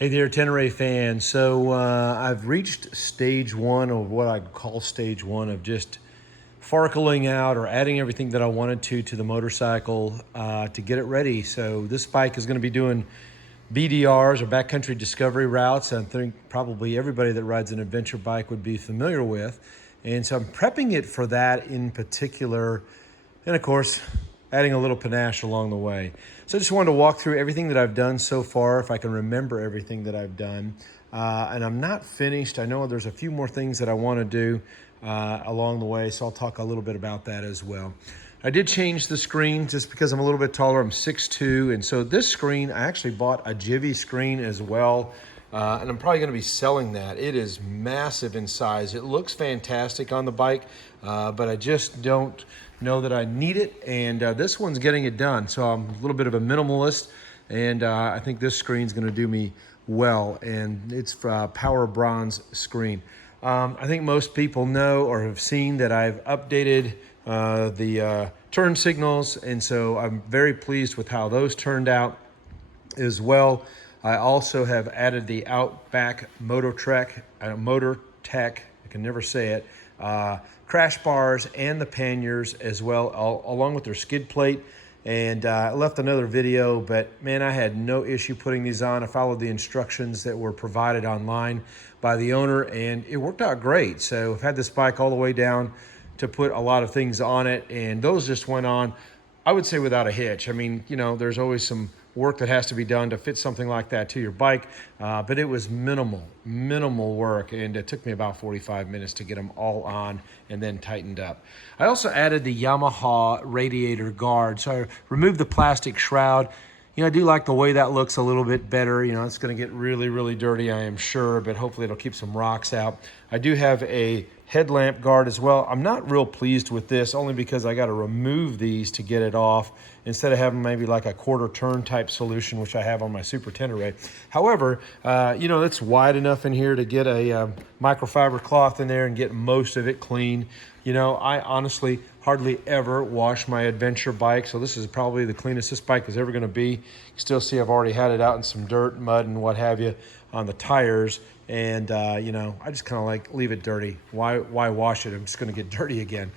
Hey there, Tenere fans. So I've reached stage one of what I call stage one of just farkling out or adding everything that I wanted to the motorcycle to get it ready. So this bike is going to be doing BDRs or backcountry discovery routes. I think probably everybody that rides an adventure bike would be familiar with. And so I'm prepping it for that in particular. And of course, adding a little panache along the way. So I just wanted to walk through everything that I've done so far, if I can remember everything that I've done. And I'm not finished. I know there's a few more things that I want to do along the way, so I'll talk a little bit about that as well. I did change the screen just because I'm a little bit taller. I'm 6'2", and so this screen, I actually bought a Jivy screen as well. And I'm probably going to be selling that. It is massive in size. It looks fantastic on the bike, but I just don't know that I need it. And this one's getting it done. So I'm a little bit of a minimalist, and I think this screen's going to do me well. And it's power bronze screen. I think most people know or have seen that I've updated the turn signals, and so I'm very pleased with how those turned out as well. I also have added the Outback MotorTech, I can never say it, crash bars and the panniers as well, along with their skid plate. And I left another video, but man, I had no issue putting these on. I followed the instructions that were provided online by the owner, and it worked out great. So I've had this bike all the way down to put a lot of things on it, and those just went on, I would say, without a hitch. I mean, you know, there's always some work that has to be done to fit something like that to your bike, but it was minimal work, and it took me about 45 minutes to get them all on and then tightened up. I also added the Yamaha radiator guard, so I removed the plastic shroud. You know, I do like the way that looks a little bit better. You know, it's going to get really dirty, I am sure, but hopefully it'll keep some rocks out. I do have a headlamp guard as well. I'm not real pleased with this, only because I got to remove these to get it off instead of having maybe like a quarter turn type solution, which I have on my Super Tenere. However, you know, it's wide enough in here to get a microfiber cloth in there and get most of it clean. You know, I honestly hardly ever wash my adventure bike, so this is probably the cleanest this bike is ever going to be. You can still see I've already had it out in some dirt, mud, and what have you on the tires. And, you know, I just kind of like leave it dirty. Why wash it? I'm just going to get dirty again.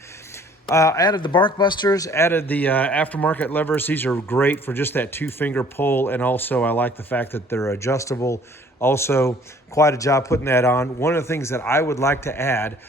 Added the bark busters, added the aftermarket levers. These are great for just that 2-finger pull. And also I like the fact that they're adjustable. Also, quite a job putting that on. One of the things that I would like to add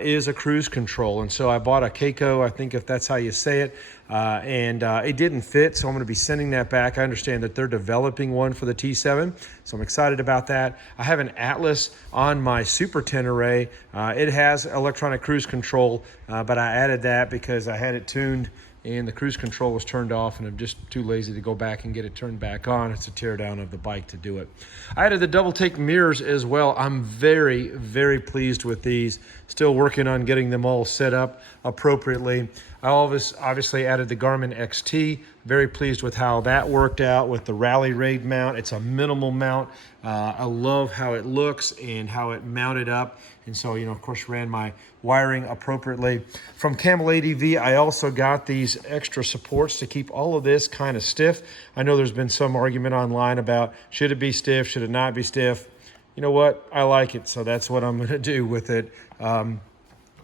is a cruise control. And so I bought a Keiko, I think if that's how you say it, and it didn't fit, so I'm gonna be sending that back. I understand that they're developing one for the T7, so I'm excited about that. I have an Atlas on my Super Tenere. It has electronic cruise control, but I added that because I had it tuned and the cruise control was turned off, and I'm just too lazy to go back and get it turned back on. It's a teardown of the bike to do it. I added the double take mirrors as well. I'm very pleased with these. Still working on getting them all set up appropriately. I obviously added the Garmin XT. Very pleased with how that worked out with the Rally Raid mount. It's a minimal mount. I love how it looks and how it mounted up. And so, you know, of course, ran my wiring appropriately. From Camel ADV, I also got these extra supports to keep all of this kind of stiff. I know there's been some argument online about should it be stiff, should it not be stiff. You know what? I like it, so that's what I'm going to do with it.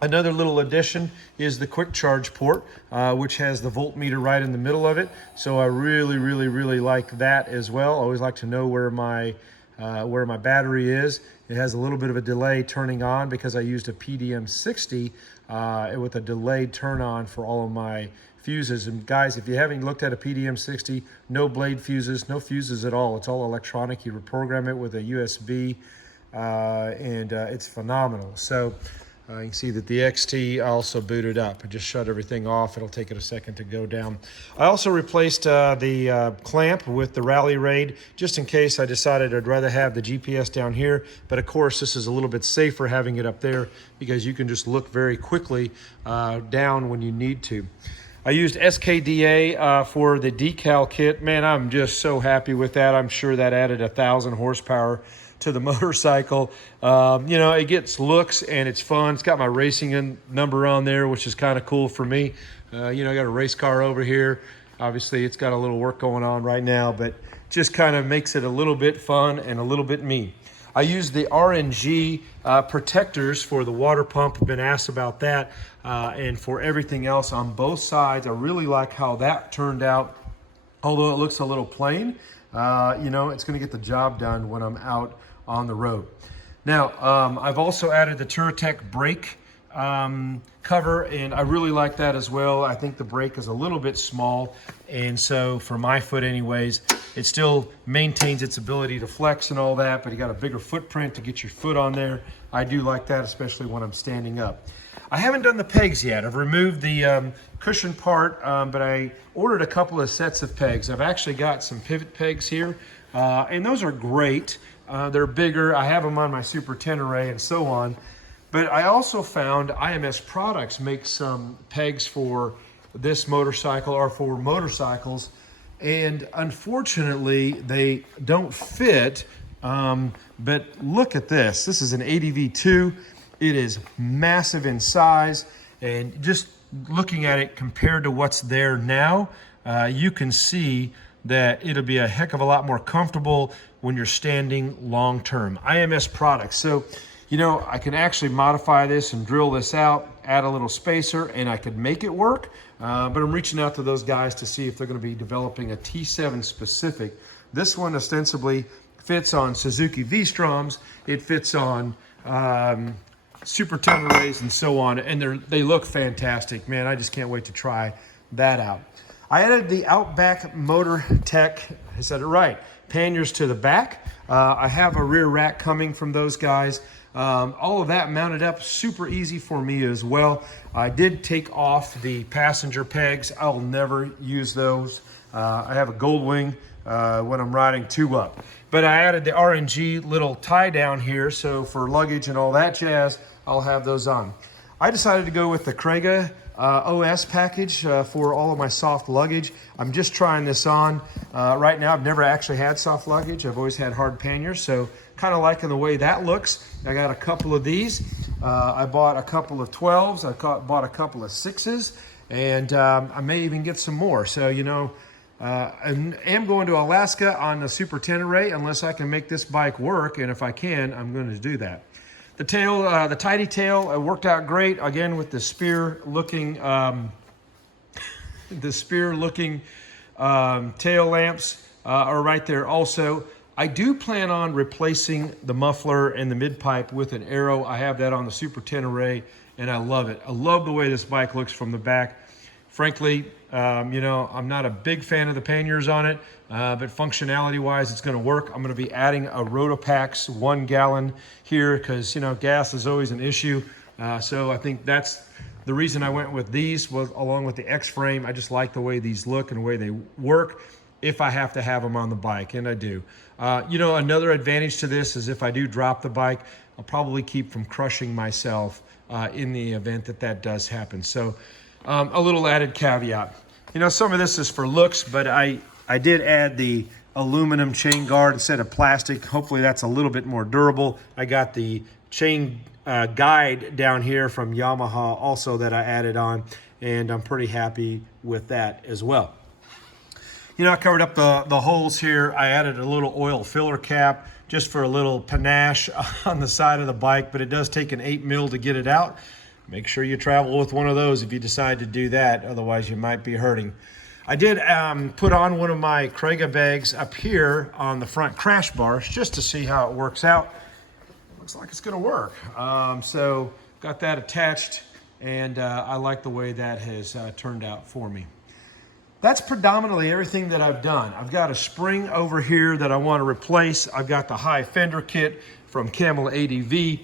Another little addition is the quick charge port, which has the voltmeter right in the middle of it. So I really like that as well. I always like to know where my battery is. It has a little bit of a delay turning on because I used a PDM 60 with a delayed turn on for all of my fuses. And guys, if you haven't looked at a PDM 60, no blade fuses, no fuses at all. It's all electronic. You reprogram it with a USB, and it's phenomenal. So you can see that the XT also booted up. I just shut everything off. It'll take it a second to go down. I also replaced the clamp with the Rally Raid, just in case I decided I'd rather have the GPS down here. But of course, this is a little bit safer having it up there because you can just look very quickly down when you need to. I used SKDA for the decal kit. Man, I'm just so happy with that. I'm sure that added 1,000 horsepower to the motorcycle. You know, it gets looks and it's fun. It's got my racing number on there, which is kind of cool for me. You know, I got a race car over here. Obviously, it's got a little work going on right now, but just kind of makes it a little bit fun and a little bit me. I use the RNG protectors for the water pump. I've been asked about that, and for everything else on both sides. I really like how that turned out. Although it looks a little plain, you know, it's going to get the job done when I'm out on the road. Now, I've also added the Touratech brake cover, and I really like that as well. I think the brake is a little bit small, and so for my foot anyways, it still maintains its ability to flex and all that, but you got a bigger footprint to get your foot on there. I do like that, especially when I'm standing up. I haven't done the pegs yet. I've removed the cushion part, but I ordered a couple of sets of pegs. I've actually got some pivot pegs here, and those are great. They're bigger. I have them on my Super Tenere and so on. But I also found IMS Products makes some pegs for this motorcycle or for motorcycles, and unfortunately they don't fit. But look at this. This is an ADV2. It is massive in size, and just looking at it compared to what's there now, you can see that it'll be a heck of a lot more comfortable when you're standing long term. IMS Products. So, you know, I can actually modify this and drill this out, add a little spacer, and I could make it work. But I'm reaching out to those guys to see if they're going to be developing a T7 specific. This one ostensibly fits on Suzuki V-Stroms. It fits on Super Teneres and so on, and they look fantastic. Man, I just can't wait to try that out. I added the Outback Motor Tech, I said it right, panniers to the back. I have a rear rack coming from those guys. All of that mounted up super easy for me as well. I did take off the passenger pegs. I'll never use those. I have a gold wing when I'm riding two up. But I added the RNG little tie down here, so for luggage and all that jazz, I'll have those on. I decided to go with the Krega OS package for all of my soft luggage. I'm just trying this on right now. I've never actually had soft luggage. I've always had hard panniers, so kind of liking the way that looks. I got a couple of these. I bought a couple of 12s. I bought a couple of 6s, and I may even get some more. So, you know, I am going to Alaska on the Super Tenere unless I can make this bike work, and if I can, I'm going to do that. The tail, the tidy tail, worked out great again with the spear-looking, tail lamps are right there. Also, I do plan on replacing the muffler and the mid-pipe with an Aero. I have that on the Super Tenere, and I love it. I love the way this bike looks from the back. Frankly, you know, I'm not a big fan of the panniers on it, but functionality-wise, it's going to work. I'm going to be adding a Rotopax 1 gallon here because, you know, gas is always an issue. So I think that's the reason I went with these, was along with the X-frame. I just like the way these look and the way they work if I have to have them on the bike, and I do. You know, another advantage to this is if I do drop the bike, I'll probably keep from crushing myself in the event that that does happen. So a little added caveat. You know, some of this is for looks, but I did add the aluminum chain guard instead of plastic. Hopefully that's a little bit more durable. I got the chain guide down here from Yamaha also that I added on, and I'm pretty happy with that as well. You know, I covered up the holes here. I added a little oil filler cap just for a little panache on the side of the bike, but it does take an 8 mil to get it out. Make sure you travel with one of those if you decide to do that, otherwise you might be hurting. I did put on one of my Krega bags up here on the front crash bars just to see how it works out. Looks like it's gonna work. So got that attached, and I like the way that has turned out for me. That's predominantly everything that I've done. I've got a spring over here that I want to replace. I've got the high fender kit from Camel ADV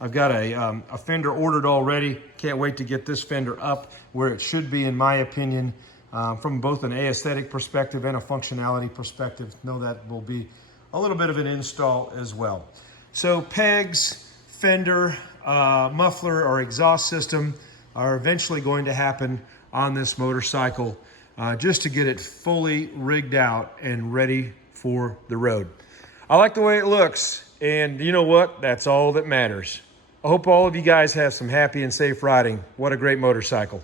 I've got a fender ordered already. Can't wait to get this fender up where it should be, in my opinion, from both an aesthetic perspective and a functionality perspective. Know that will be a little bit of an install as well. So pegs, fender, muffler, or exhaust system are eventually going to happen on this motorcycle just to get it fully rigged out and ready for the road. I like the way it looks, and you know what? That's all that matters. I hope all of you guys have some happy and safe riding. What a great motorcycle.